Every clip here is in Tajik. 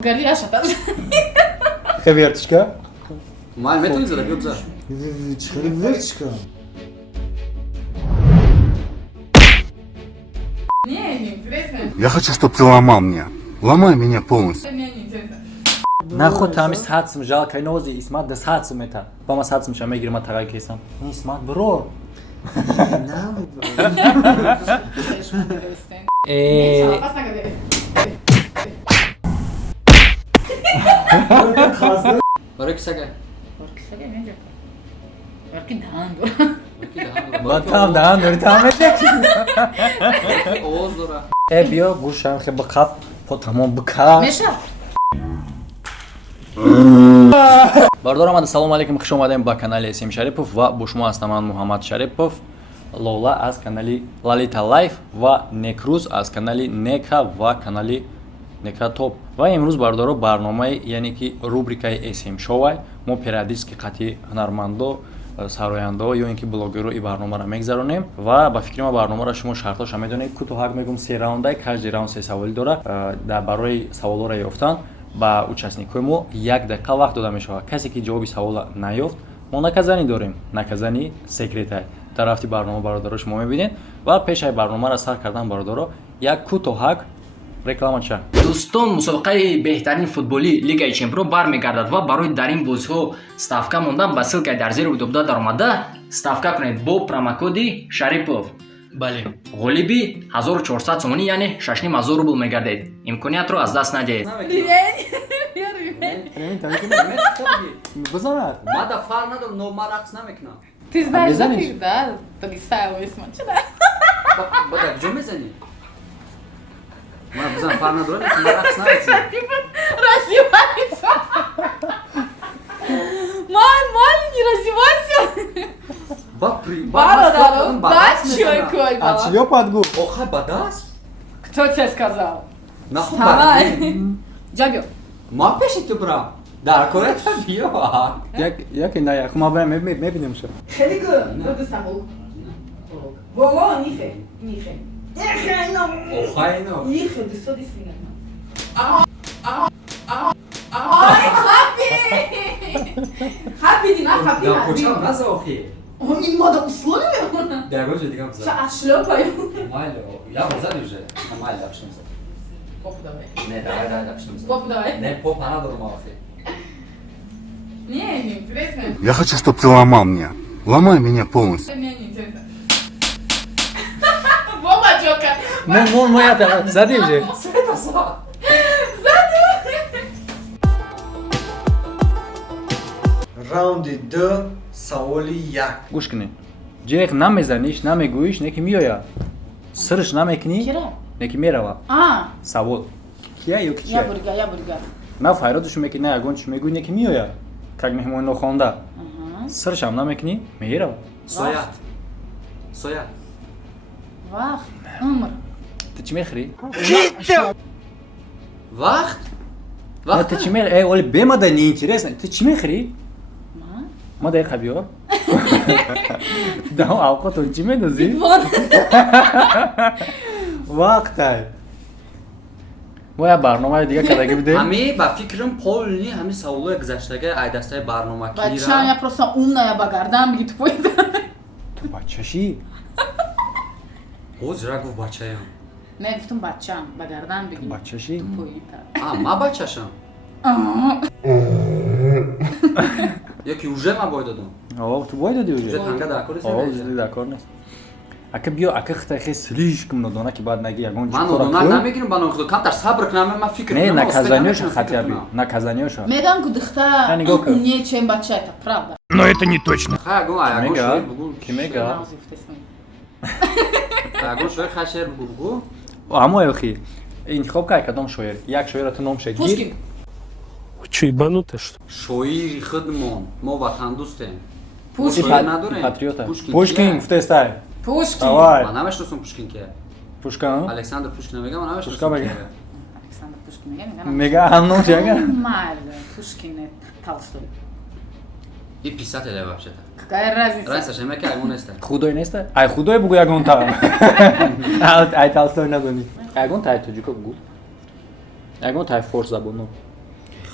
Горя шатат. Верточка. Май, мету изра, бьёбза. Верточка. Не интересно. Я хочу, чтобы ты ломал меня. Ломай меня полностью. Мне не интересно. نخود تمیز حدسم جال که نوزی اسمت دست حدسم میتا با ما حدسم شما میگیرم ما تغییر کیسم این اسمت برو Passa na cadeira. Barı kısa gel. Que dando. با تام دهان داری تام edecek Oğuz dora. بیا گوشم خیلی بخف پا تمام بکر Meşa. بردار آمده سلام علیکم خوش اومدیم با کانال اسیم شریپов و با شما هستم من محمد شریپов لولا از کانال لالیتا لایف و نکروز از کانال نکا و کانال نکا توپ و امروز بردارو برنامه یعنی که روبریکای اسیم شوای ما периодически قطعی هنرمندو سراینده یا اینکه بلاگرو این برنامه را میگذرونیم و با فکر ما برنامه را شما شرطاش هم میدونید کوتاه میگم 3 راوندای کاجی راوند 3 سوالی داره در برای سوالا را یافتن با участникои мо 1 دقیقه وقت داده میشود کسی که جواب سوال نیافت ما наказание داریم наказание секретар در رفتی برنامه برادران شما میبینید و پیش از برنامه را سر کردن برادران یک کوتاهک реклама ча дӯстон мусобиқаи беҳтарин футболӣ лигаи чемпион бармегардад ва барои дар ин бозиҳо ставка мондан ба ссилкаи дар зери видео даромада ставка кунед бо промокоди шарипов бале ғолиби 1400 сомонӣ яъне 6500 рубл мегардед имкониятро аз даст надиҳед бизанад Mada far nadam, no ma raqs namekna. Ты знаешь, Обязательно? ты, да? Погисаю, смотри. Bada kujo mezani? Ma bizan far nadam, ma raqs namekna. Раздевайся. Маленький, раздевайся. Bapri, Барадаров, дай чайкой. ачиё падгу Oha badas? Кто тебе сказал? Nahud Давай. bari. Джабио. Ma peşi tu bra. Dar koreta biyo. яке на як ма берем мебинем ша خیلی good. Самол. Бого, ніхе. Ніхе. Oha ino. Ніхе, ти що дисина? Ay, happy! Happy din, happy. Ya koçam nasıl ohi? Он немного условия. Ya gocu digam za. Сейчас шлепаю. Нормально. Я вот уже. Нормально общаемся. Попу давай. Не, давай общаемся. Попу давай. Не, поп она дома оhi. Не интересно. Я хочу, чтобы ты ломал меня. Ломай меня полностью. Мне не интересно. Боба Джока. моята задим же Sveta sa. раунди 2 саволи 1 гӯш кунед ҷех намезаниш намегӯиш неки миёя сирш намекунӣ Кира? неки мерава А, савол кия ё ки чия я бурга. на файротуш мекунӣ на ягончиш мегӯй неки миёя как меҳмонино хонда сиршам намекунӣ мерава Soyad. Soyad. Вах, умр. ты чӣ мехӯрӣ Vaqt? ты чӣ мехӯрӣ оли бемада неинтересно ты чӣ мехӯрӣ ма дақиқа биёр даҳо авқотон чӣ медозӣ Вот. вақтай мо як барномаи дига кардаги будем Ами ба фикрам полни ҳами саволои гузаштаги айдастаи барнома Бачан, я просто умная багардан, беги тупой. ту бачашӣ Боз ра гуфт бачаям. Не, гуфтам бачан, багардан беги. бачашӣ Ма бачашам. Ёки уже ма бой додам. о ту бой додӣ Уже уже танга дакори о ҷузи дар кор нест ака биё ака хитай хе слишком нодона ки баъд наги ягон Ман одонак намегирам ба нохуд. Камтар сабр кунам, ма фикр не кунам. наказаниёша хатя би наказаниёша Медам, гудыхта нигоҳ кун. умнее, чем бача, это правда. Ягон ягон мега шоир бугу. ки мега Наузив, ты смей. Ягон шоир хашер бугу. аммо ёхи интихоб кай кадом шоир як шоирату номша гир Пушкин. Че, ебанутый, что ли? Шоири худмон. Мо ватандустем. Пушкин. Шоир надорем. патриота Пушкин. пушкин гуфтестай Пушкин. давай Ма намешносам Пушкин ки. пушкан Александр Пушкин мегам, ма Пушкин намешносам. мега. Александр Пушкин, я мега ҳам номшага Нормально. Пушкин это Толстой. И писатель вообще-то. Какая разница? Разница, что мека ягон неста. худой неста ай худой бугу ягонта ай талстой надонӣ ягон тай тоҷико бугу ягон тай форс забоно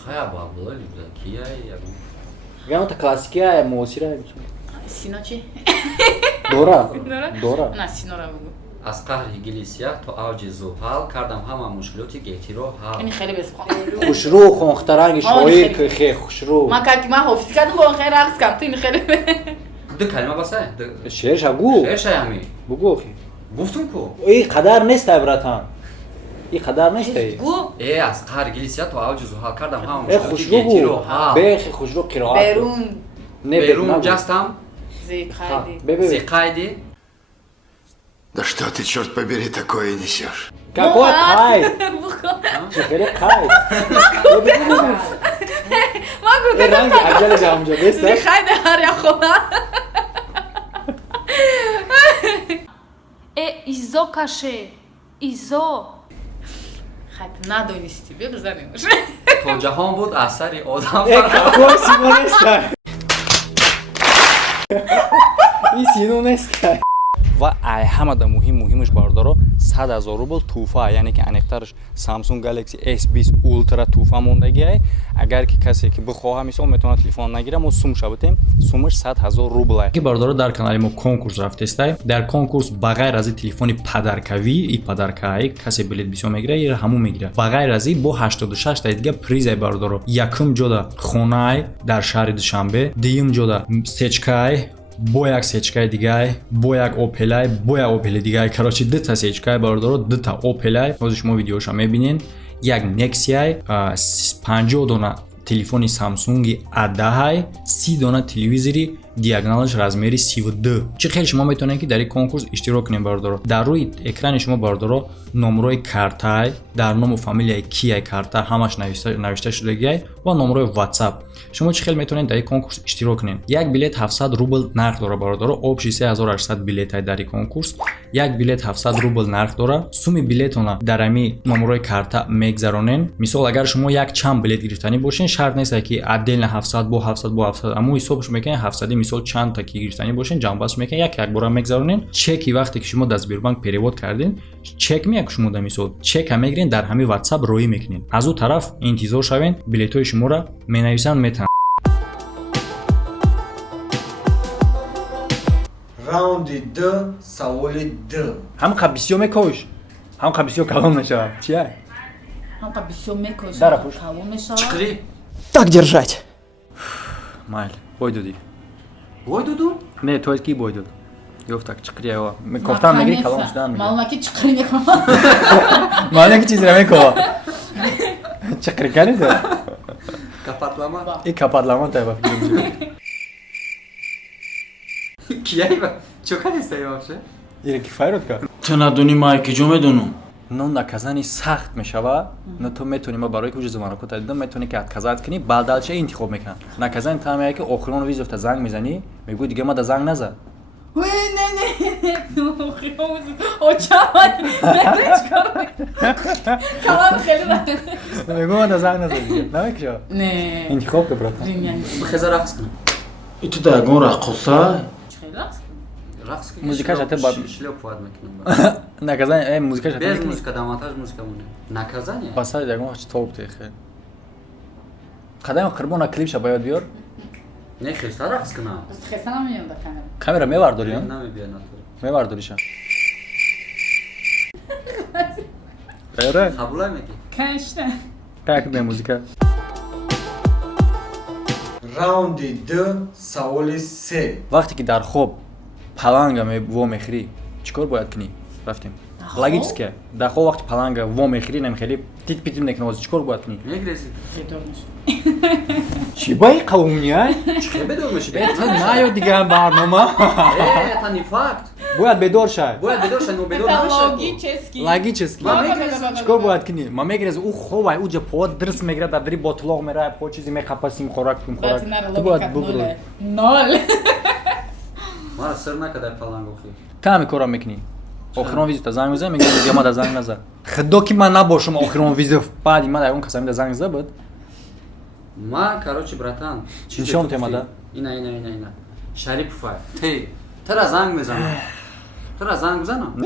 Хая бабло либо кия я. Гано та классикия муосира. Сино чи? Дора. Дора? Дора. На синора бугу. аз қаҳри гилисия то авҷи зуҳал кардам ҳама мушкилоти геҳтиро ҳал. Ини хеле бесхо. Хушрӯ хонхтаранги шоир хе хушрӯ. Ма как ма хофис кардам бо хеле рақс кам. Ту ини хеле. ду калима басай. Шер шагу. Шешай ҳами. Бугу охи. Гуфтум ку. И қадар нестай братан. И қадар нестай. Гу. Аз қаҳри гилисия то авҷи зуҳал кардам ҳама Хушрӯ мушкилоти геҳтиро ҳал. Бе хушрӯ қироат. Берун. Не берун ҷастам. Зиқайди. Бебе. Зиқайди. Да что ты, черт побери, такое несешь? Какой кай? Чехере кай. Ма гуфтам. Ранги аҷали ҷамҷо беста. Зиқайди ҳар я хона. Изо каше. Изо. Хат надонисти бебзанем. То ҷаҳон буд асари одам. Какой сино нестай. И сино нестай. ва ай ҳамада муҳимаш бардоро 100,000 рубл туҳфа, яъне ки аниқтараш Samsung Galaxy S20 Ultra туҳфа мондагиай. Агар ки касе ки бихоҳа мисол метавона телефон нагира, мо сум шабутем, сумаш 100,000 рубл ай. Ки бардоро дар канали мо конкурс рафтестай. Дар конкурс ба ғайр аз телефони падаркавӣ, и падаркаи касе билет бисёр мегира, ира ҳамун мегира. Ба ғайр аз бо 86 та дига призай бардоро. Якум ҷода хонай дар шаҳри Душанбе, дуюм ҷода сечкай, бо як сечкаи дигай, бо як опелай, бо як опели дигай. Короче, дута сечкаи бардоро, дута опелай. Ҳозир шумо видеоша мебинен. Як Nexia, 50 дона телефони Samsung A10, 30 дона телевизори диагоналаш размери 32. Чӣ хел шумо метавонед ки дар ин конкурс иштирок кунед бардоро. Дар рӯи экрани шумо бардоро номерои картай, дар ному фамилияи кияй карта ҳамаш навишта шудагиай ва номерои WhatsApp. Шумо чӣ хел метавонед дар ин конкурс иштирок кунед. Як билет 700 рубл нарх дора бардоро, общи 3800 билетай дар ин конкурс. Як билет 700 рубл нарх дора. Суми билетона дар ами номерои карта мегзаронен. Мисол агар шумо як чанд билет гирифтани бошен, шарт нест ки отдельно 700 бо 700 бо 700, аммо ҳисобш мекунед 700 мисол чанд та ки гирифтани бошен, ҷамъбандиш мекунед, як бора мегзаронен. Чеки вақте ки шумо дар Сбербанк перевод кардин, чек меяк шумо да мисол чека мегирен, дар ҳами WhatsApp роӣ мекунед. Аз ӯ тараф интизор шавен, билетҳои шуморо менависанд, метан. раунди д саволи д. ҳамқа бисёр мекош. ҳамқа бисёр калон мешавад. Чия? Ҳамқа бисёр мекош. Дара пуш. Калон мешавад. Чиқри. Так держать. Майли, бой додӣ. Бой дуду? Не, то ки бой дод. Ёфт так чиқриява. Кофтан мегири калон шудан мегири. Малума ки чиқри мекунам. Малума ки чизра мекова. Чиқри канид? Капатлама. И капатлама тайба. Кияй ба? Чока нестай вообще? Ира ки файрот ка? ту надуни ма ки ҷо медонам. Но наказани сахт мешава, но то метони ма барои ки уҷа заманоко дидам, метони ки отказат кунӣ, баъдалча интихоб мекунад. Наказани тамае ки охирон визофта занг мезанӣ, мегӯй дига ма да занг назад. Ой, не. Очамад. Калон хеле на. Мегӯй ма да занг назад дига. Намекушава? Не. Интихоб ка брат. Бихеза рақс кун. иту да ягон рақоса Чиқри рақс? Рақс кун. Музика шатер ба шлёп вад мекунам. наказани музика шатер. Без музика да монтаж музика муне. Наказание? Басари ягон вақт тоб техе. Қадаи қурбона клипша ба ёд биёр. Не хеста рақс кунам. Хеста намеём да камера. Камера мевардори ё? Намебия натур. Мевардориша. Эре. Қабулай меки. Конечно. Так бе музика. раунди д саволи се. Вақте ки дар хоб паланга во мехирӣ, чикор бояд кунӣ? Рафтем. Логически. Дар хоб вақти паланга во мехирӣ, намехелӣ, тит-пит мекунӣ, чикор бояд кунӣ? Мегрези. Хедорниш. Чӣ баи қавуния? Чӣ бедор меши? Наё дига барнома. Это не факт. Бояд бедор шай. Бояд бедор шай, но бедор Это намешай. логически. Логически. Чикор бояд кунӣ? Ма мегрез у ховай уҷа по дирс мегира дар дири ботлоғ мерай, по чизе мехапасим хӯрак кун хӯрак. Ту бояд бубурӣ. Нол. Мара сир накадай паланг охир. Тами кора мекунӣ. Охирон визита занг мезанӣ, мегӯӣ дига ма да занг назад. Худо ки ман набошам охирон визит баъди ман ягон касами да занг забад. Ма, короче, братан. Нишон темада? Ина. Шарипова. Ты. Тара занг мезанам. Тара занг мезанам?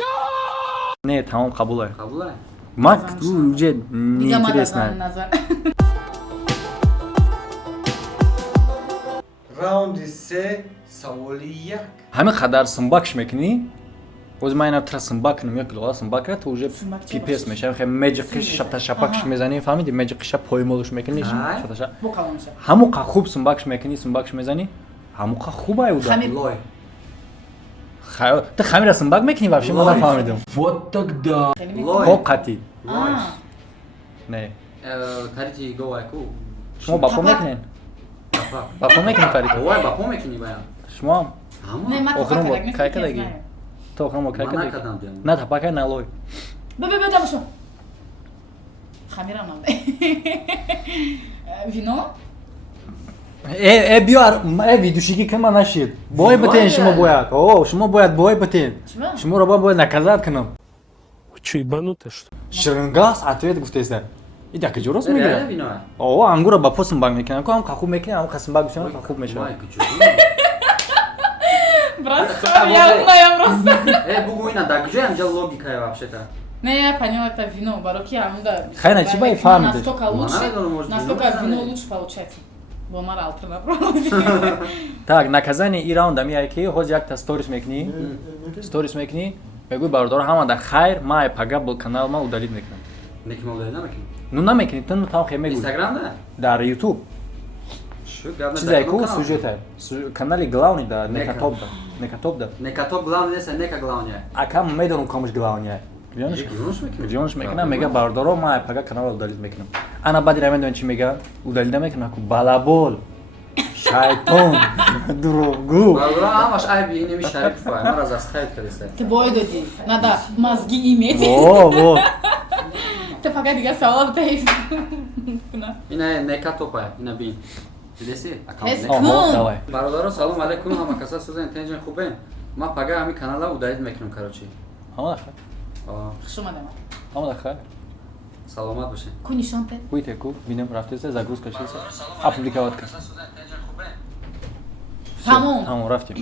Не, тамом қабулай. Қабулай. Ман уҷа Дига ма да неинтересно. занг назад. раунди 3 саволи 1. ҳамин қадар сумбакш мекунӣ оз ман ина тра сумбак кунам як лола сумбак кара то уже Сумбак чӣ пипес бошад? мешавад хеле меджиқиш шапта шапакш мезанӣ фаҳмидӣ меджиқиша поймолуш мекунӣ Ай. шапта шап Бо калонша. ҳамуқа хуб сумбакш мекунӣ сумбакш мезанӣ ҳамуқа хуб ай уда Хамир. Лой. ты хамира сумбак мекунӣ вообще ман нафаҳмидам Вот тогда. Хеле мекунӣ. Лой. ҳо қатӣ Лой. не Тарити говайку. шумо ба по мекунед ба по мекунед фарид Ой, ба по мекуни баян. шумоам Ҳама. Не, ман Охирон тапа бо кардам, кайка не даги знаю. то охирон бо кайка Ман даги накардам диям. на тапакай на лой Бе, дай бошо. Хамирам навдай. Вино? биёр видушигӣ кама нашид бой битен шумо бояд шумо бояд бой битен Чиба? шуморо бояд наказат кунам Вы что, ебанутые, что ли? ширингас ответ гуфтеста ида ки ҷурост Реально мегирад вино. ангура ба по сумбак мекунам ку ҳам хуб мекунам ҳам сумбак бисёр хуб мешавад Ой, кучу. Бросай, я просто. Бугу ина да куҷа ҳамҷа логикая вообще-то. Не, я поняла, это вино. Бароки амуда. Хайна, чиба и фармидеш? Настолько Ну, лучше, наверное, может, настолько вино вино знает. лучше получается. Бомар альтернатива. так наказани и раунда меяй ки ҳоз якта сторис мекунӣ мегӯй бародаро ҳамада хайр ма ай пага бо канал ма удалид мекунам Некимол дай намекуни. ну намекунӣ ту там хе мегӯй Инстаграм да? дар ютуб Шу гап на чизае ку канал. сюжетай канали главни да Нека. некатобда Нека топ главни нест, нека главния. акам медонам комуш главния Гунош мекуни? ҷонш мекунам мега бародаро ма ай пага канал удалид мекунам ана баъди рамедон чӣ мегӯяд удалида мекунам ку балабол шайтон дурӯғгӯ Барбара ҳамаш айби инеми Шарипов ай. Мара заставит кардиста. Ты бой дадим. Надо мозги иметь. во Ты пока дига савал дай. Ина нека топ ай. Ина бин. Видеси? Эс. оҳо давай Бародаро салом алейкум ҳама каса сӯзен тенҷен хубен. Ма пага ҳами канала удалид мекунам карочи. ҳамада хайр Хушома дама. ҳамада хайр Саломат бошед. Ку нишон те. Будете ку бинем рафтеса загрузка шилса опубликовать ка Тамом. тамом рафтем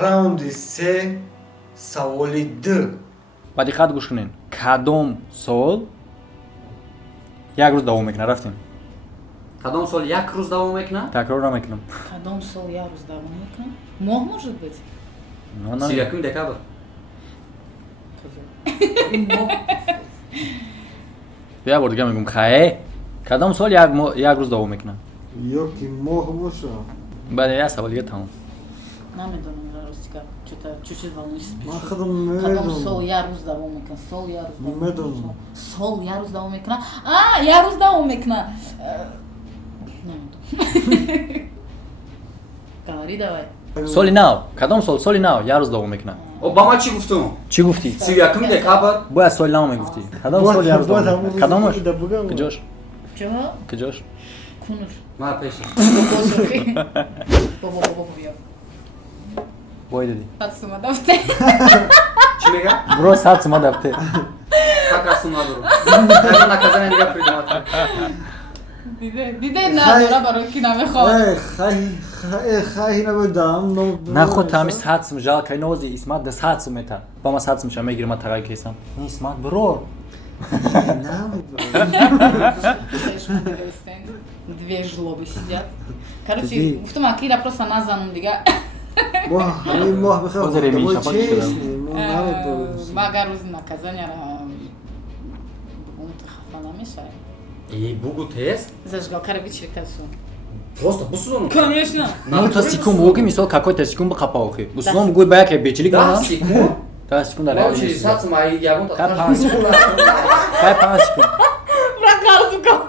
раунди 3 саволи 2. ба диққат гӯш кунед кадом сол як рӯз давом мекунад рафтем Кадом сол як рӯз давом мекунад? такрор намекунам Кадом сол я рус давом мекунам? Моҳ может быть? 31 декабр. як бор дига мегӯм хае кадом сол як рӯз давом мекунад ёки моҳ боша. баъд як савол дига тамом Намедонам растика. Что-то чуть-чуть волнуюсь. Ман худам Кадом сол медонам. я рус давом мекунам? Сол я рус давом Медонам. мекунам? Сол я рус давом мекунам? Я рус давом мекунам. Намедонам. Говори давай. соли нав кадом сол соли нав як рӯз давом мекунад О ба ман чӣ гуфтум? чӣ гуфтӣ 31 декабр. бояд соли нав мегуфтӣ кадом сол як рӯз давом мекунад кадомаш куҷош Чего? куҷош Кунуш. Ма пеш. Бобо бия. бой дадӣ Татсума дафте. Чӣ мега? бро сад сума дафте Как расум надору. Таго наказание дига придумад. Диде надора барои ки намехоҳад. хай набудам. на худ тами сад сум жалкай нози исмат да сад сум мета ба ма сад сумша мегирма тағай кесам исмат бро Две жлобы сидят. Короче, гуфтум акира просто назанам дига. Озер емин шапак Ма агар рӯзи наказанияра бугум хафа намешавад. Бугу тез? Зажигалкаро бичири касу. Просто бусудон. Конечно. ну та секунд буги мисол какой-то секунд бахапа охи бусулом гӯй ба яке бечилик Да, манам секунд. та секунд дар Вообще, сацм ай ягон Хай 5 секунд хай 5 секунд Прокарсукам.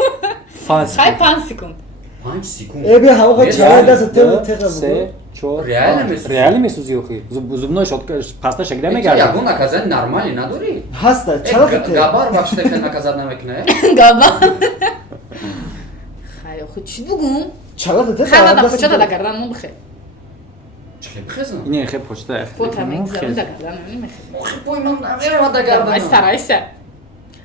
5 Хай секунд 5 секунд. 5 секунд. се чор Реально месӯзӣ? реально месӯзӣ охи зубной шотка паста шакида Ягон мегардад наказание нормальный надори? Ҳаста, Габар вообще так наказать намекунад? Габа. Хай охи чӣ бугум? Хай мада почата да гардан мун бихе. Чӣ бихезам? ине хеб почта Фото мегзарам да гардан мехе. Пой ман наверно да гардан. Давай старайся.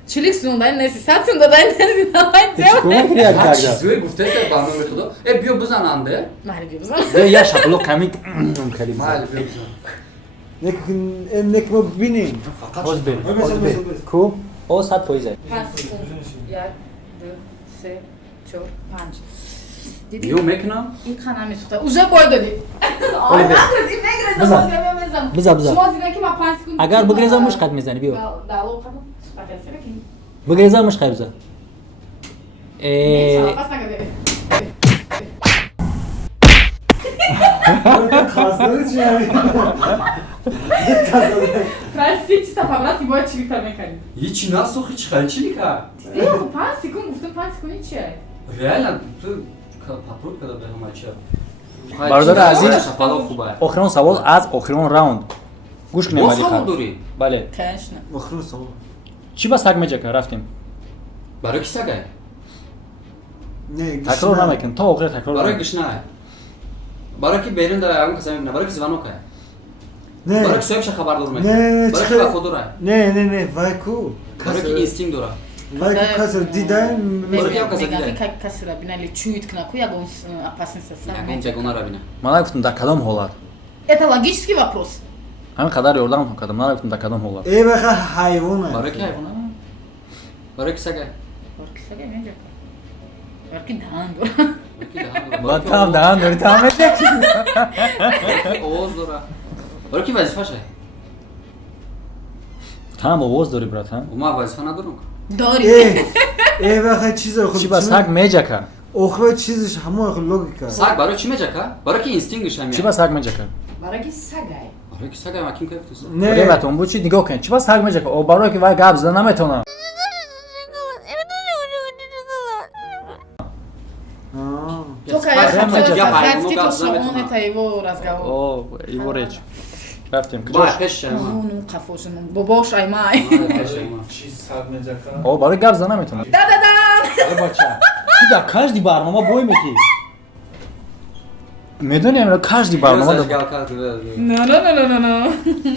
Чилик сундай неси, сад сундай неси, давай чикум делай. киряд Ҳа карда чизое гуфтеса ба номи худо. Биё бизананде. Майли бия бизан. я шабло ками калим Майли биё бизан. некмо бинем. озбе ку о 100% Пас секунд. Як, ду, се, 4, 5. Диди, Yo mekna. این خانم میسوخته. уже бой دادی. آه بزن. نگرزی نگرزم بزن. بزن. بزن، بزن. شما دیدن که من 5 سکوند. اگر بگریزم مشقت میزنی بیا دالو خانم. باترسه کی؟ بگریزم مشقت بزن پس نگه. Kasları çiğnedi. Прости, чисто по-братски боя чиликтар мекани. Hiç nasıl hiç kalçili ka. Диди, 5 секунд, гуфтам 5 секунди чиye? Реально tu paprot kada be hamacha. Бардор азиз, Пало хуба. охирон савол аз охирон раунд. гӯш кунед Боз Малика. савол дори. бале Конечно. Bakır savun. чӣ ба саг меҷака рафтем Барои ки сагай? Ne? такрор намекун то охир такрор Барои намекун. гишнай. Барои ки берин дара ягон каса мебина. Барои ки звонок ай. Ne? Барои ки соҳибша хабардор мекун. Ne? Барои ки Çıkar. вафодор ай. Ne? Vay ku. Барои ки инстинкт дора. Vay ku kasır. Didayn. Барои ки ям каса Меган дидай. ки каси ра бинали чуит кна ку ягон опасница са. Ягон ягона рабина. ман нагуфтам дар кадом ҳолат Это логический вопрос. ҳамин қадар ёрдам кардам нагуфтам дар кадом ҳолат Ey baka hayvan. Барои ки ҳайвона? Барои ки сагай? Барки сага меҷа. Барки дан дора. Барои ки даҳан дора. ба Барои ки там даҳан дори там мечакӣ овоз дора. Барои ки вазифаш ай. там овоз дори брат ҳа Ма вазифа надорам. Дори. Ey baka çiz okul. чӣ ба саг меҷака Okula çiziş hamı okul logika. Саг барои чӣ меҷака? Барои ки инстинктш ҳам чӣ ба саг меҷака Барки сагай. барои ки сагай макин кайфтус. Ne? рематон бу чӣ нигоҳ кунед чӣ ба саг меҷака о барое ки вай гап зада наметавонам Только я Прямо хотела я сказать, пойму, что как он заметно. это его разговор. о его реч рафтем Бай пеш ай. Ну, кафош, ну, бобош аймай. о барои гап зада наметавонам Да-да-да. бача ту дар кажди барнома бой мекӣ медонем ро кажди барнома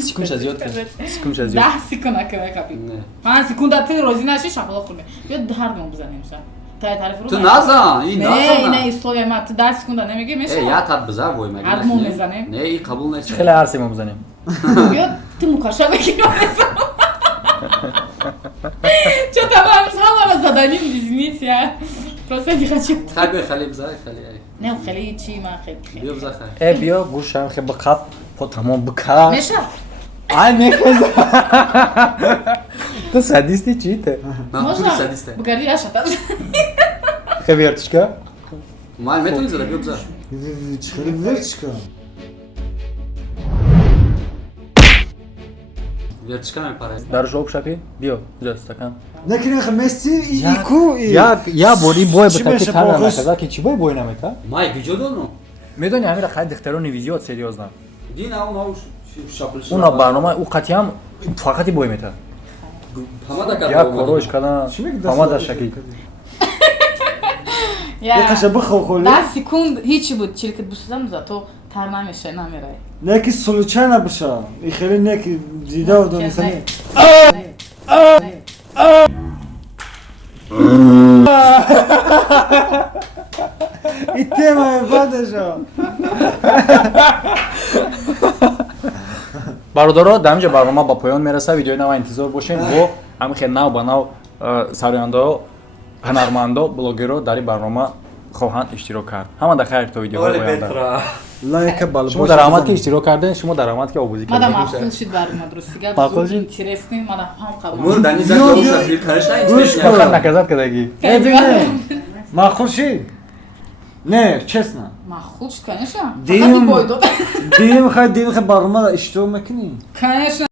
секундша зиёд кард секундша зиёд 10 секунд акава капи. 5 секунда ты рози наши шапало хурме. Бё дармон бизанем ша. Тай тариф ро. Ту назан, ин назан. Не, условия ма, ты 10 секунда немеги меша. Я тат биза вой мегам. Арму мезанем. Не, и қабул нест. хеле арсимо бизанем Бё ты мукаша беги. Что там самого заданием извините, я просто не хочу. Хабе хали биза, хали ай. Не, хали чи ма хали. Биё биза хай. э биё гӯшам хе биқаб по тамом бикаш Меша. ай мехез ту садисти чӣ те На, ту Можно? садисте. Бгари я шата. хе вертишка Май метони зада биё биза. Çıkarı ver çıkar. Вертишка мепарай. дарош об шапи биё ҷо стакан Ne ki ne Messi iku. я бори бой Чӣ битаки меша тара бохиш? накарда ки чӣ бой бой намека Май видео дону. медони ҳамира қайд дихтарони видео сериозна Дина он ау шапл. уна барнома ӯ қатъиан фақати бой мета Ҳамада кар. як корош кардан ҳамада шакӣ Ya Я kaşa bu khokoli. 10 секунд hiç bu çirket busuzam zato tar nameše nameray. Ne ki soluçana bışa. İxeli ne ki dida o da insani. İttem ay badaja. бародаро дар ҳаминҷо барнома ба поён мераса видеои нава интизор бошем бо ҳамин хел нав ба нав сарояндо ҳунармандо блогеро дар ин барнома хоҳанд иштирок кард ҳамада хайр то видеоҳои оянда Лайка бал. шумо дар ҳамат ки иштирок кардем шумо дар ҳамат ки обозӣ Мада кардем махсул шид барма друстига. Махсул шид? Интересный, мада хам қабул. Мур дани зад доша бир карашна интересно. Хан наказат кардагӣ Махуши. Ne честно. Махсул шид, конечно. Дим. Фақат бой дод. Дим хай барма иштирок мекини. Конечно.